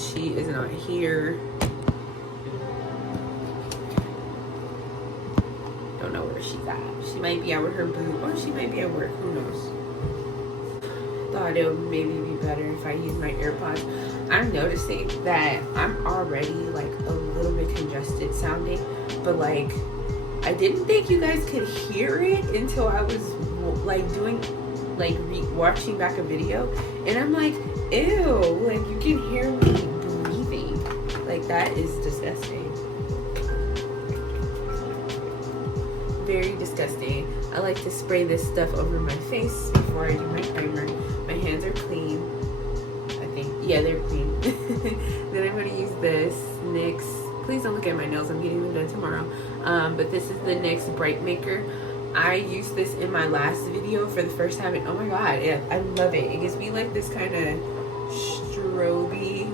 and she is not here. Don't know where she's at. She might be out with her boo, or she might be at work. Who knows? Thought it would maybe be better if I use my AirPods. I'm noticing that I'm already like a little bit congested sounding, but like I didn't think you guys could hear it until I was like doing like watching back a video, and I'm like, ew, like you can hear me breathing. Like that is disgusting. Very disgusting. I like to spray this stuff over my face before I do my primer. My hands are clean. I think, yeah, they're clean. Then I'm going to use this NYX. Please don't look at my nails. I'm getting them done tomorrow. But this is the NYX Bright Maker. I used this in my last video for the first time, and oh my god, yeah, I love it. It gives me like this kind of stroby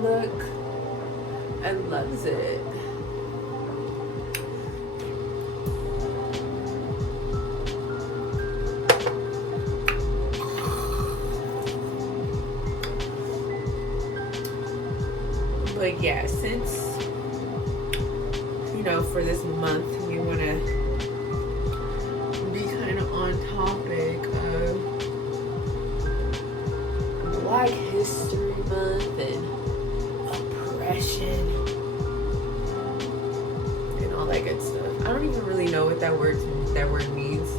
look. I loves it. But yeah, since, you know, for this month we want to be kind of on topic of Black History Month and oppression and all that good stuff. I don't even really know what that word means.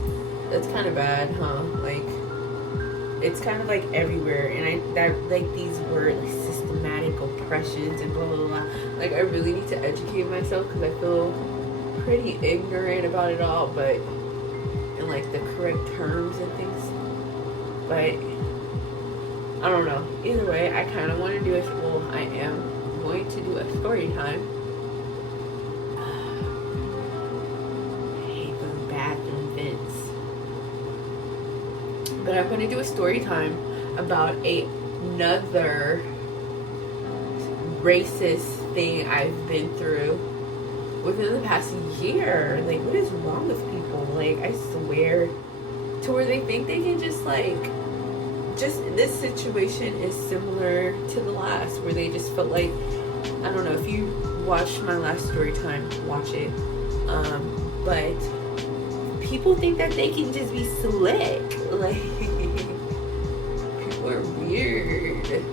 That's kind of bad, huh? Like, it's kind of like everywhere, and like these words, like systematic oppressions and blah blah blah. Like I really need to educate myself because I feel pretty ignorant about it all, but in like the correct terms and things. But I don't know. Either way, I kind of want to do it. Well, I am going to do a story time. I hate those bathroom vents. But I'm going to do a story time about another racist thing I've been through within the past year. Like, what is wrong with people? Like, I swear, to where they think they can just like, just this situation is similar to the last, where they just felt like, I don't know if you watched my last story time, watch it. But people think that they can just be slick. Like, people are weird.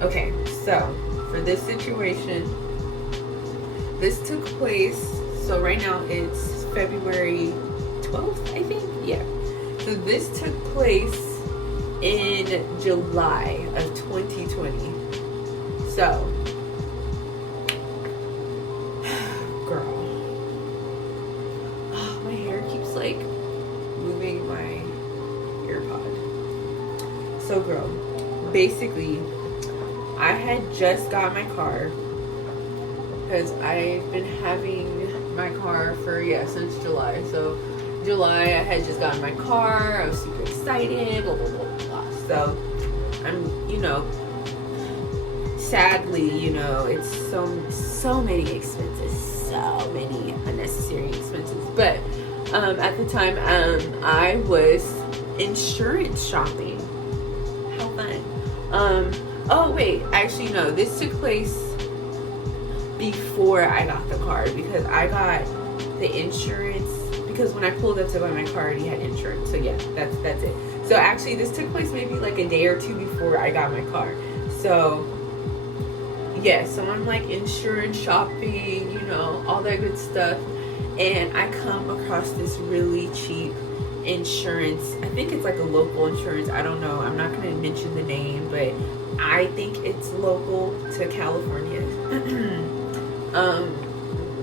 Okay, so for this situation, this took place, so right now it's February 12th, I think? Yeah. So this took place in July of 2020. So, girl. Oh, my hair keeps like moving my earpod. So girl, basically, I had just got my car because I've been having my car for, since July. So July, I had just gotten my car. I was super excited, blah, blah, blah, blah. So I'm, sadly, it's so many expenses, so many unnecessary expenses. But at the time, I was insurance shopping. How fun. Oh wait, actually no, this took place before I got the car, because I got the insurance, because when I pulled up to buy my car, I already had insurance. So yeah, that's it. So actually this took place maybe like a day or two before I got my car. So yeah, so I'm like insurance shopping, all that good stuff. And I come across this really cheap insurance. I think it's like a local insurance. I don't know. I'm not going to mention the name, but I think it's local to California.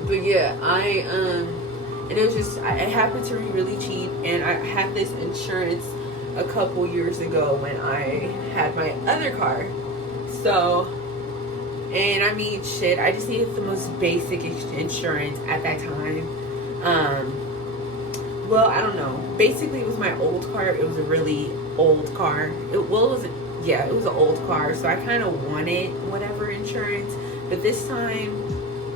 But yeah, and it was just, it happened to be really cheap. And I had this insurance a couple years ago when I had my other car. So, and I mean, shit, I just needed the most basic insurance at that time. Well, I don't know. Basically, it was my old car. It was a really old car. It was an old car. So I kind of wanted whatever insurance. But this time,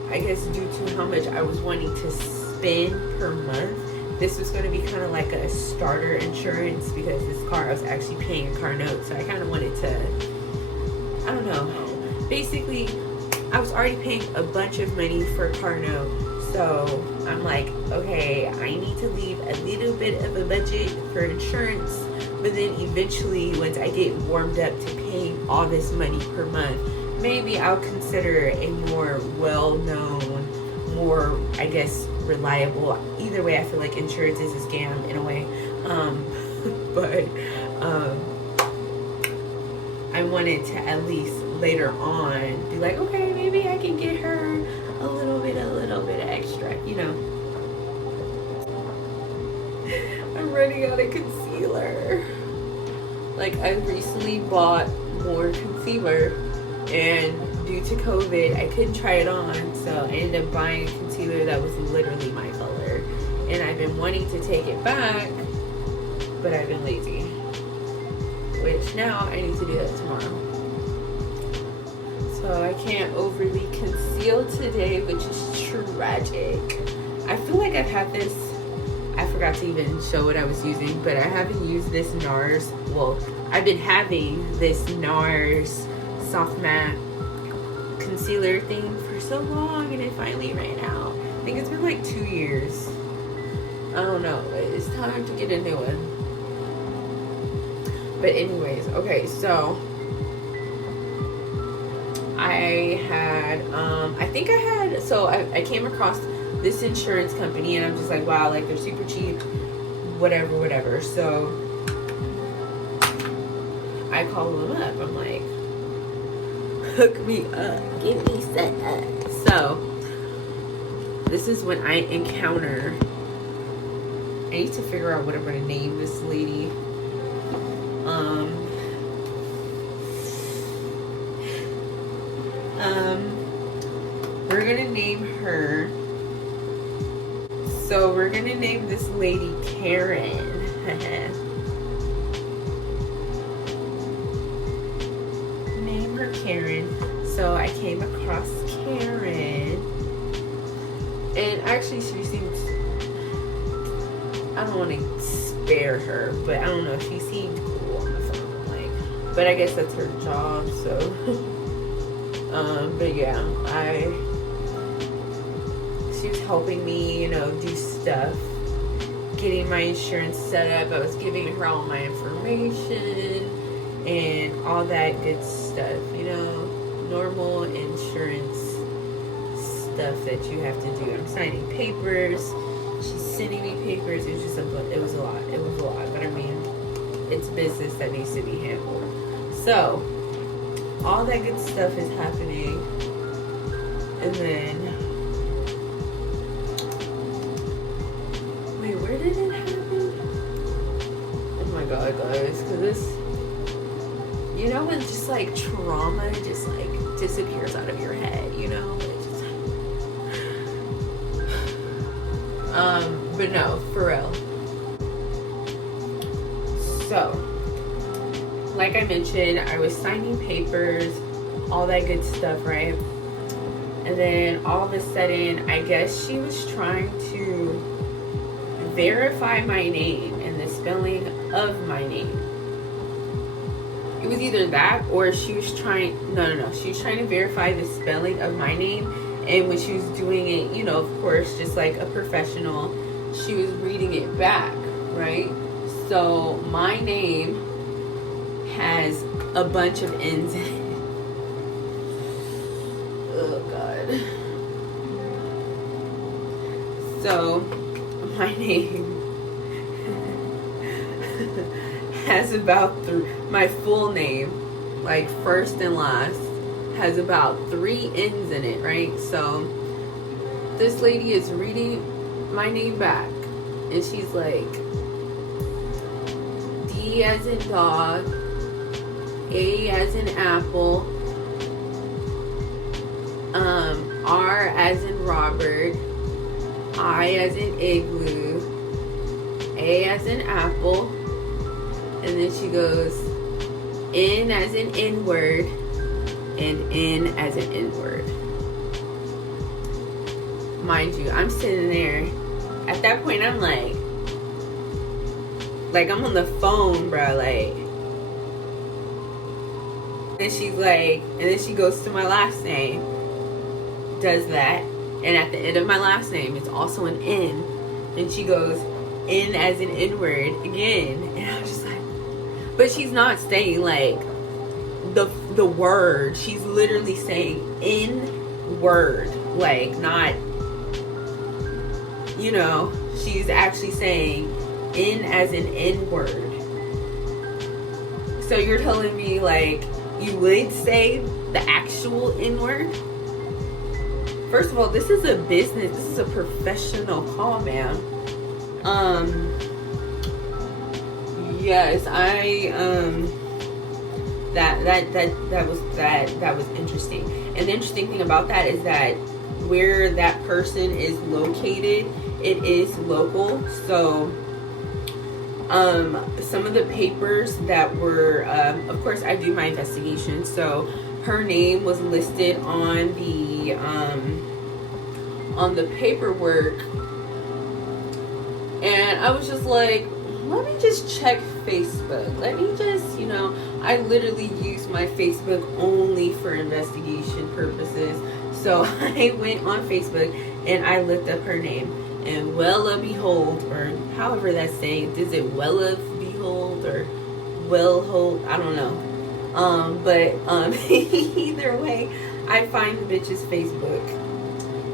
I guess due to how much I was wanting to spend per month, this was going to be kind of like a starter insurance, because this car, I was actually paying a car note. So I kind of wanted to I don't know. Basically, I was already paying a bunch of money for a car note. So I'm like, okay, I need to leave a little bit of a budget for insurance. But then eventually, once I get warmed up to paying all this money per month, maybe I'll consider a more well-known, more, I guess, reliable. Either way, I feel like insurance is a scam in a way. But I wanted to at least later on be like, okay, maybe I can get her a little bit extra, you know. I'm running out of concealer. Like, I recently bought more concealer, and due to COVID, I couldn't try it on, so I ended up buying a concealer that was literally my color. And I've been wanting to take it back, but I've been lazy. Which now I need to do that tomorrow. So I can't overly conceal today, which is tragic. I feel like I've had this, I forgot to even show what I was using, but I haven't used this NARS. Well, I've been having this NARS soft matte concealer thing for so long, and it finally ran out. I think it's been like 2 years. I don't know, but it's time to get a new one. But anyways, okay, so I had, I came across this insurance company, and I'm just like, wow, like, they're super cheap, whatever. So I call them up. I'm like, hook me up, get me set up. So this is when I encounter, I need to figure out what I'm going to name this lady. We're gonna name her. So we're gonna name this lady Karen. Name her Karen. So I came across Karen, and actually she seemed, I don't want to spare her, but I don't know, she seemed cool on the phone, like, but I guess that's her job, so but yeah, she was helping me, you know, do stuff, getting my insurance set up. I was giving her all my information and all that good stuff, you know, normal insurance stuff that you have to do. I'm signing papers, she's sending me papers. It was just it was a lot, but I mean, it's business that needs to be handled. So all that good stuff is happening, and then, wait, where did it happen? Oh my god, guys, because this, you know, when just like trauma just like disappears out of your head, you know, it just, but no, for real. So like I mentioned, I was signing papers, all that good stuff, right? And then all of a sudden, I guess she was trying to verify my name and the spelling of my name. It was either that, or she was trying, no. She was trying to verify the spelling of my name. And when she was doing it, you know, of course, just like a professional, she was reading it back, right? So my name has a bunch of N's in it. Oh god. So my name has about my full name, like first and last, has about 3 N's in it, right? So this lady is reading my name back, and she's like, D as in dog, A as in apple, R as in Robert, I as in igloo, A as in apple, and then she goes N as in inward, and N as in inward. Mind you, I'm sitting there. At that point, I'm like I'm on the phone, bro, like, And she's like, and then she goes to my last name, does that, and at the end of my last name, it's also an N, and she goes, N as an N-word again, and I'm just like, but she's not saying like the word, she's literally saying N-word, like not, you know, she's actually saying N as an N-word. So you're telling me like you would say the actual N-word? First of all, this is a business. This is a professional call, ma'am. Yes, that was interesting. And the interesting thing about that is that where that person is located, it is local. So some of the papers that were, of course, I do my investigation. So her name was listed on the paperwork, and I was just like, let me just check Facebook. Let me just, you know, I literally use my Facebook only for investigation purposes. So I went on Facebook and I looked up her name. And Wella Behold, or however that's saying, is it Wella Behold or Wellhold? I don't know. But either way, I find the bitch's Facebook.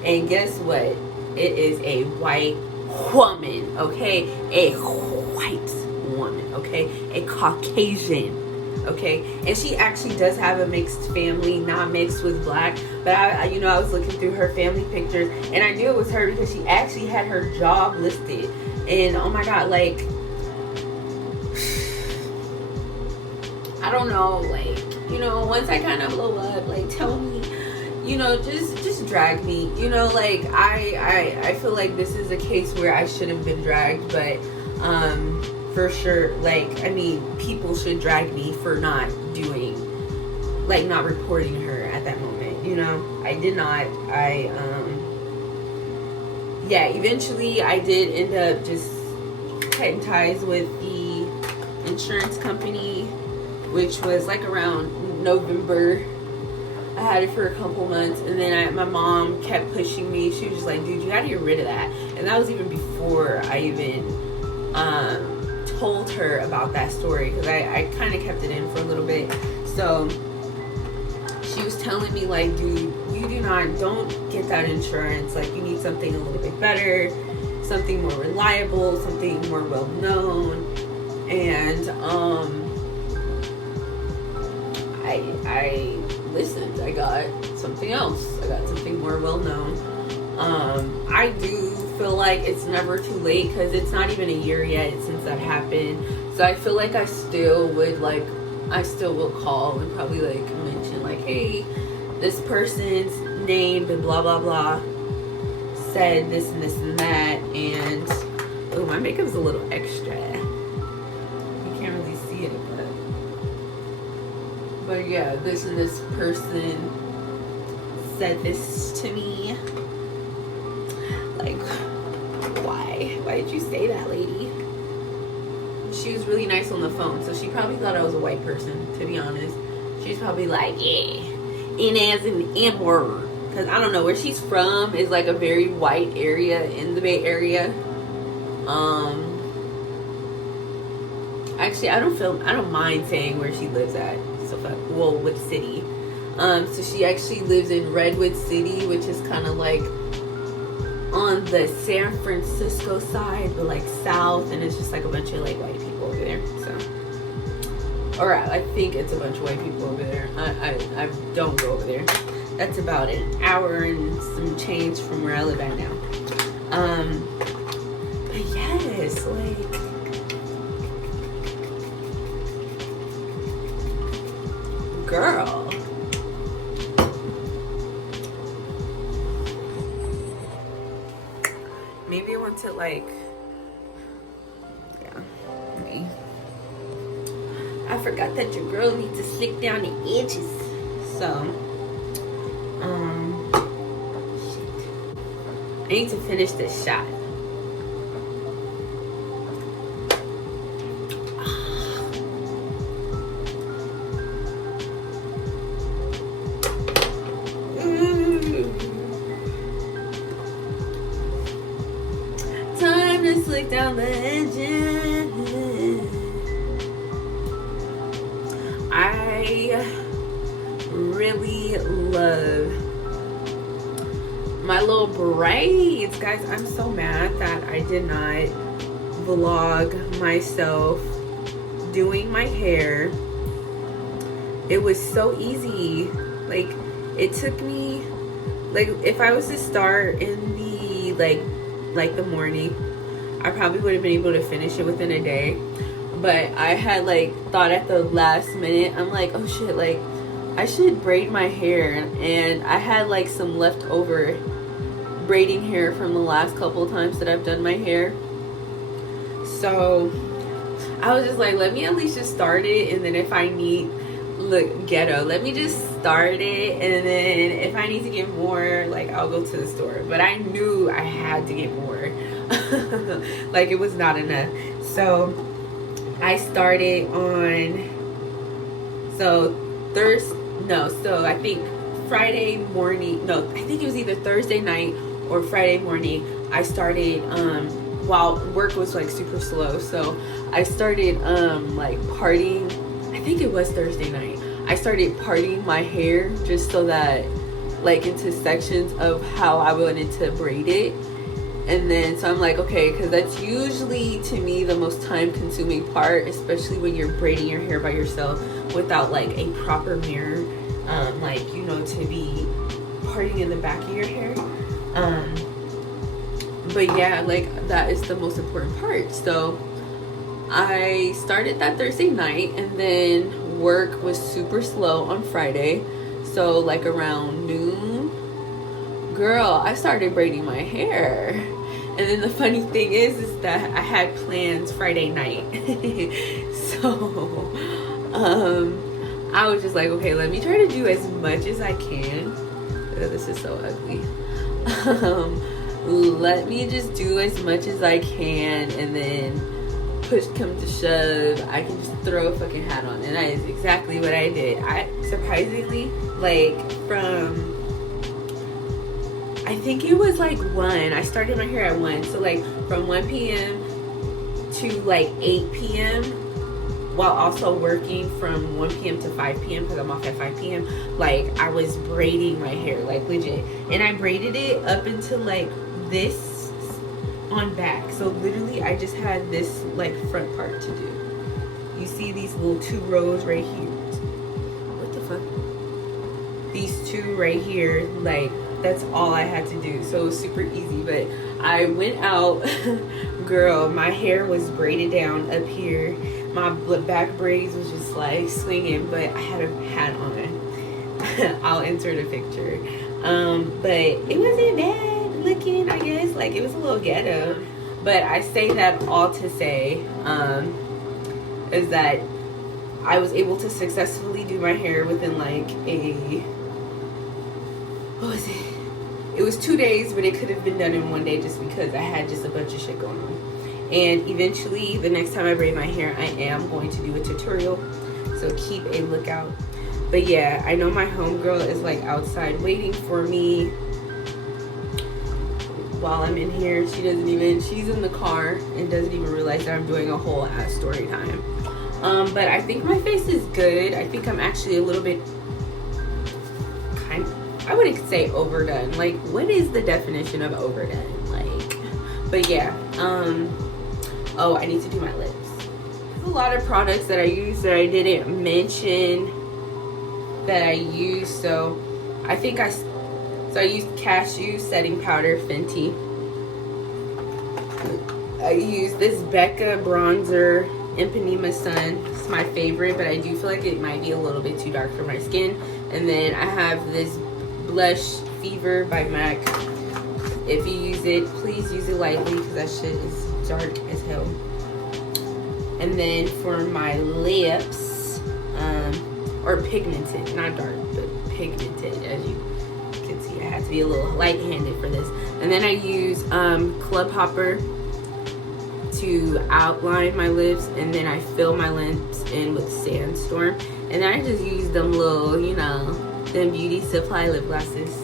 And guess what? It is a white woman, okay? A white woman, okay? A Caucasian, okay? And she actually does have a mixed family, not mixed with black. But I you know, I was looking through her family pictures, and I knew it was her because she actually had her job listed. And oh my God, like, I don't know, like, you know, once I kind of blow up, like, tell me, you know, just drag me, you know, like, I feel like this is a case where I should have been dragged, but for sure, like, I mean, people should drag me for not doing, like, not reporting her at that moment, you know. I did not. Yeah, eventually I did end up just cutting ties with the insurance company, which was like around November. I had it for a couple months, and then my mom kept pushing me. She was just like, dude, you gotta get rid of that. And that was even before I even told her about that story, because I kind of kept it in for a little bit. So she was telling me, like, dude, don't get that insurance. Like, you need something a little bit better, something more reliable, something more well known. And I listened. I got something else. I got something more well known. I do feel like it's never too late, because it's not even a year yet since that happened. So I feel like I still will call and probably like mention like, hey, this person's name and blah blah blah said this and this and that. And oh, my makeup's a little extra. You can't really see it, but yeah, this and this person said this to me. Like, why did you say that, lady? She was really nice on the phone, so she probably thought I was a white person, to be honest. She's probably like, yeah, N as an N-word. Because I don't know, where she's from is like a very white area in the Bay Area. Actually, I don't mind saying where she lives at. So, well, what city? So she actually lives in Redwood City, which is kind of like on the San Francisco side, but like south, and it's just like a bunch of like white people over there. So, or I think it's a bunch of white people over there. I don't go over there. That's about an hour and some change from where I live at now. But yes, like, girl. Maybe I want to, like, yeah, maybe. I forgot that your girl needs to slick down the edges. So, shit. I need to finish this shot. gonna slick down the edges. I really love my little braids, guys. I'm so mad that I did not vlog myself doing my hair. It was so easy. Like, it took me, like, if I was to start in the like the morning, I probably would have been able to finish it within a day. But I had like thought at the last minute, I'm like, oh shit, like I should braid my hair. And I had like some leftover braiding hair from the last couple of times that I've done my hair. So I was just like, let me at least just start it, and then if I need, look ghetto, let me just start it, and then if I need to get more, like I'll go to the store. But I knew I had to get more. Like, it was not enough. So I started on, so I think Friday morning, no, I think it was either Thursday night or Friday morning. I started while work was like super slow, so I started like parting. I think it was Thursday night. I started parting my hair just so that, like, into sections of how I wanted to braid it. And then so I'm like, okay, because that's usually to me the most time consuming part, especially when you're braiding your hair by yourself without like a proper mirror, like, you know, to be parting in the back of your hair. But yeah, like, that is the most important part. So I started that Thursday night, and then work was super slow on Friday. So like around noon, girl, I started braiding my hair. And then the funny thing is that I had plans Friday night. So I was just like, okay, let me try to do as much as I can. Oh, this is so ugly. Let me just do as much as I can, and then push come to shove, I can just throw a fucking hat on. And that is exactly what I did. I surprisingly, like, from, I think it was like 1, I started my hair at 1, so like from 1 p.m. to like 8 p.m. while also working from 1 p.m. to 5 p.m. because I'm off at 5 p.m. like, I was braiding my hair, like, legit. And I braided it up until like this on back. So literally I just had this like front part to do. You see these little 2 rows right here. What the fuck? These 2 right here, like, that's all I had to do. So it was super easy. But I went out, girl, my hair was braided down up here. My back braids was just like swinging, but I had a hat on. I'll insert a picture. But it wasn't bad looking, I guess. Like, it was a little ghetto. But I say that all to say is that I was able to successfully do my hair within like what was it? It was 2 days, but it could have been done in 1 day just because I had just a bunch of shit going on. And eventually, the next time I braid my hair, I am going to do a tutorial. So keep a lookout. But yeah, I know my homegirl is like outside waiting for me while I'm in here. She's in the car and doesn't even realize that I'm doing a whole ass story time. But I think my face is good. I think I'm actually a little bit I wouldn't say overdone. Like, what is the definition of overdone? Like, but yeah. Oh, I need to do my lips. There's a lot of products that I use that I didn't mention that I use. So I think I used cashew setting powder, Fenty. I used this Becca bronzer, Ipanema Sun. It's my favorite, but I do feel like it might be a little bit too dark for my skin. And then I have this Blush Fever by MAC. If you use it, please use it lightly because that shit is dark as hell. And then for my lips, or pigmented, not dark, but pigmented, as you can see, I had to be a little light-handed for this. And then I use Club Hopper to outline my lips, and then I fill my lips in with Sandstorm. And then I just use them little, you know, them Beauty Supply lip glosses.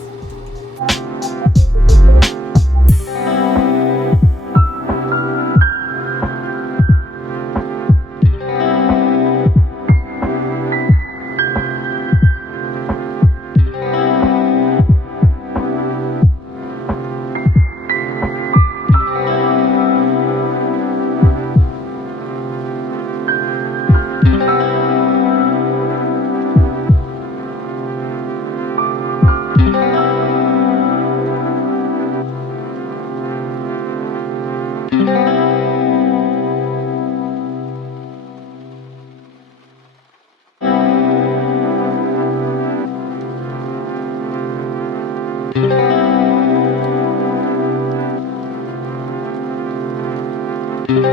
Looking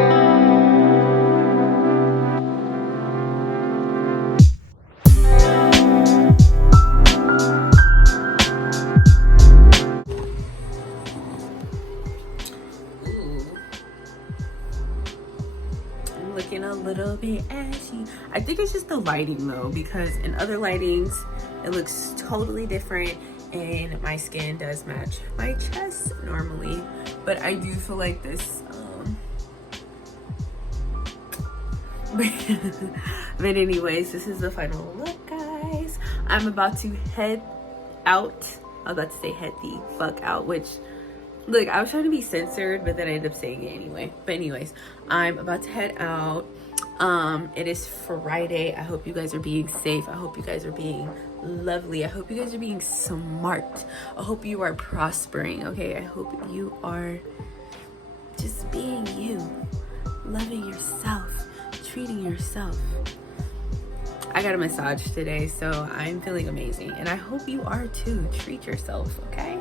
a little bit ashy. I think it's just the lighting though, because in other lightings it looks totally different and my skin does match my chest normally, but I do feel like this but anyways, this is the final look, guys. I'm about to head out. I was about to say head the fuck out, which, look, I was trying to be censored, but then I ended up saying it anyway. But anyways, I'm about to head out. It is Friday. I hope you guys are being safe. I hope you guys are being lovely. I hope you guys are being smart. I hope you are prospering, okay? I hope you are just being you, loving yourself, treating yourself. I got a massage today, so I'm feeling amazing, and I hope you are too. Treat yourself, okay?